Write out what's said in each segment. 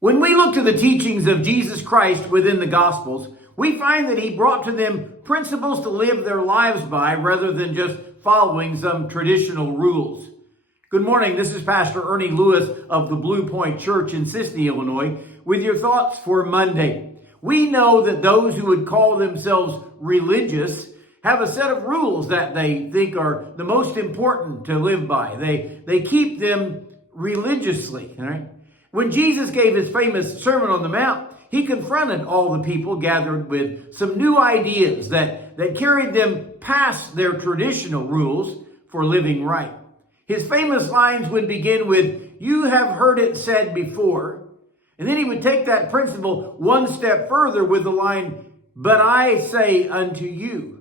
When we look to the teachings of Jesus Christ within the Gospels, we find that he brought to them principles to live their lives by rather than just following some traditional rules. Good morning, this is Pastor Ernie Lewis of the Blue Point Church in Sisney, Illinois, with your thoughts for Monday. We know that those who would call themselves religious have a set of rules that they think are the most important to live by. They keep them religiously, all right? When Jesus gave his famous Sermon on the Mount, he confronted all the people gathered with some new ideas that carried them past their traditional rules for living right. His famous lines would begin with, "You have heard it said before," and then he would take that principle one step further with the line, "But I say unto you."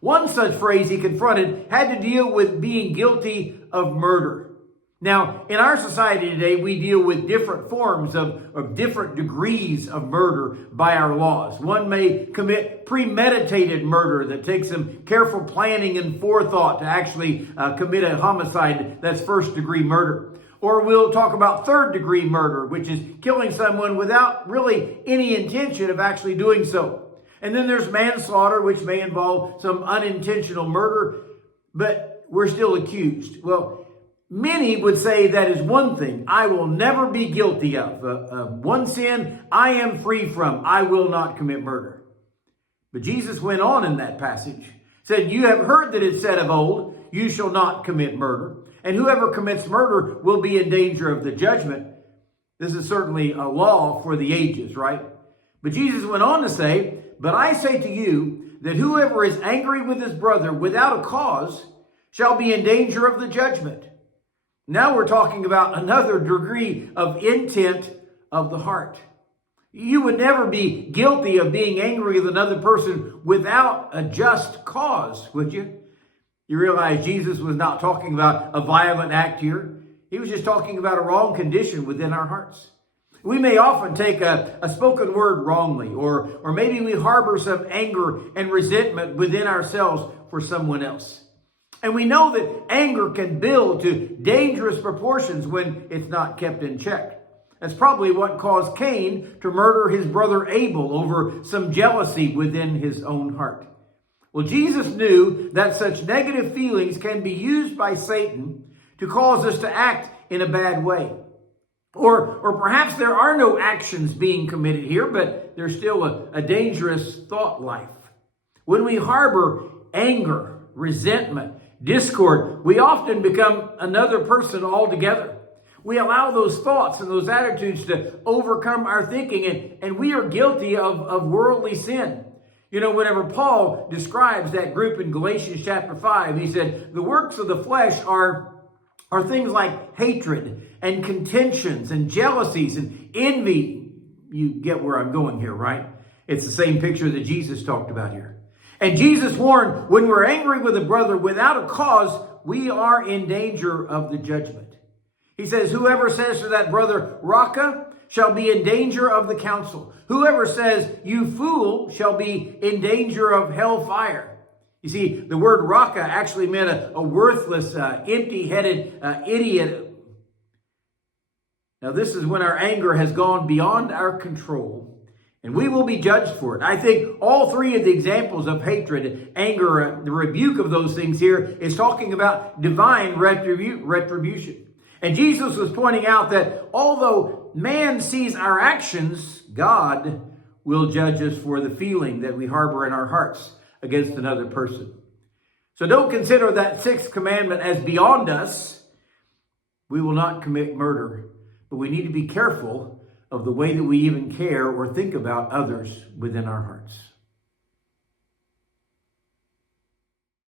One such phrase he confronted had to deal with being guilty of murder. Now, in our society today, we deal with different forms of different degrees of murder by our laws. One may commit premeditated murder that takes some careful planning and forethought to actually commit a homicide that's first-degree murder. Or we'll talk about third-degree murder, which is killing someone without really any intention of actually doing so. And then there's manslaughter, which may involve some unintentional murder, but we're still accused. Well, many would say that is one thing I will never be guilty of. One sin I am free from. I will not commit murder. But Jesus went on in that passage, said, "You have heard that it said of old, you shall not commit murder. And whoever commits murder will be in danger of the judgment." This is certainly a law for the ages, right? But Jesus went on to say, "But I say to you that whoever is angry with his brother without a cause shall be in danger of the judgment." Now we're talking about another degree of intent of the heart. You would never be guilty of being angry with another person without a just cause, would you? You realize Jesus was not talking about a violent act here. He was just talking about a wrong condition within our hearts. We may often take a spoken word wrongly, or maybe we harbor some anger and resentment within ourselves for someone else. And we know that anger can build to dangerous proportions when it's not kept in check. That's probably what caused Cain to murder his brother Abel over some jealousy within his own heart. Well, Jesus knew that such negative feelings can be used by Satan to cause us to act in a bad way. Or perhaps there are no actions being committed here, but there's still a dangerous thought life. When we harbor anger, resentment, discord, we often become another person altogether. We allow those thoughts and those attitudes to overcome our thinking, and we are guilty of worldly sin. You know, whenever Paul describes that group in Galatians chapter 5, he said, the works of the flesh are things like hatred and contentions and jealousies and envy. You get where I'm going here, right? It's the same picture that Jesus talked about here. And Jesus warned, when we're angry with a brother without a cause, we are in danger of the judgment. He says, whoever says to that brother, "Raca," shall be in danger of the council. Whoever says, "You fool," shall be in danger of hellfire. You see, the word "raca" actually meant a worthless, empty-headed idiot. Now, this is when our anger has gone beyond our control, and we will be judged for it. I think all three of the examples of hatred, anger, the rebuke of those things here is talking about divine retribution. And Jesus was pointing out that although man sees our actions, God will judge us for the feeling that we harbor in our hearts against another person. So don't consider that sixth commandment as beyond us. We will not commit murder, but we need to be careful of the way that we even care or think about others within our hearts.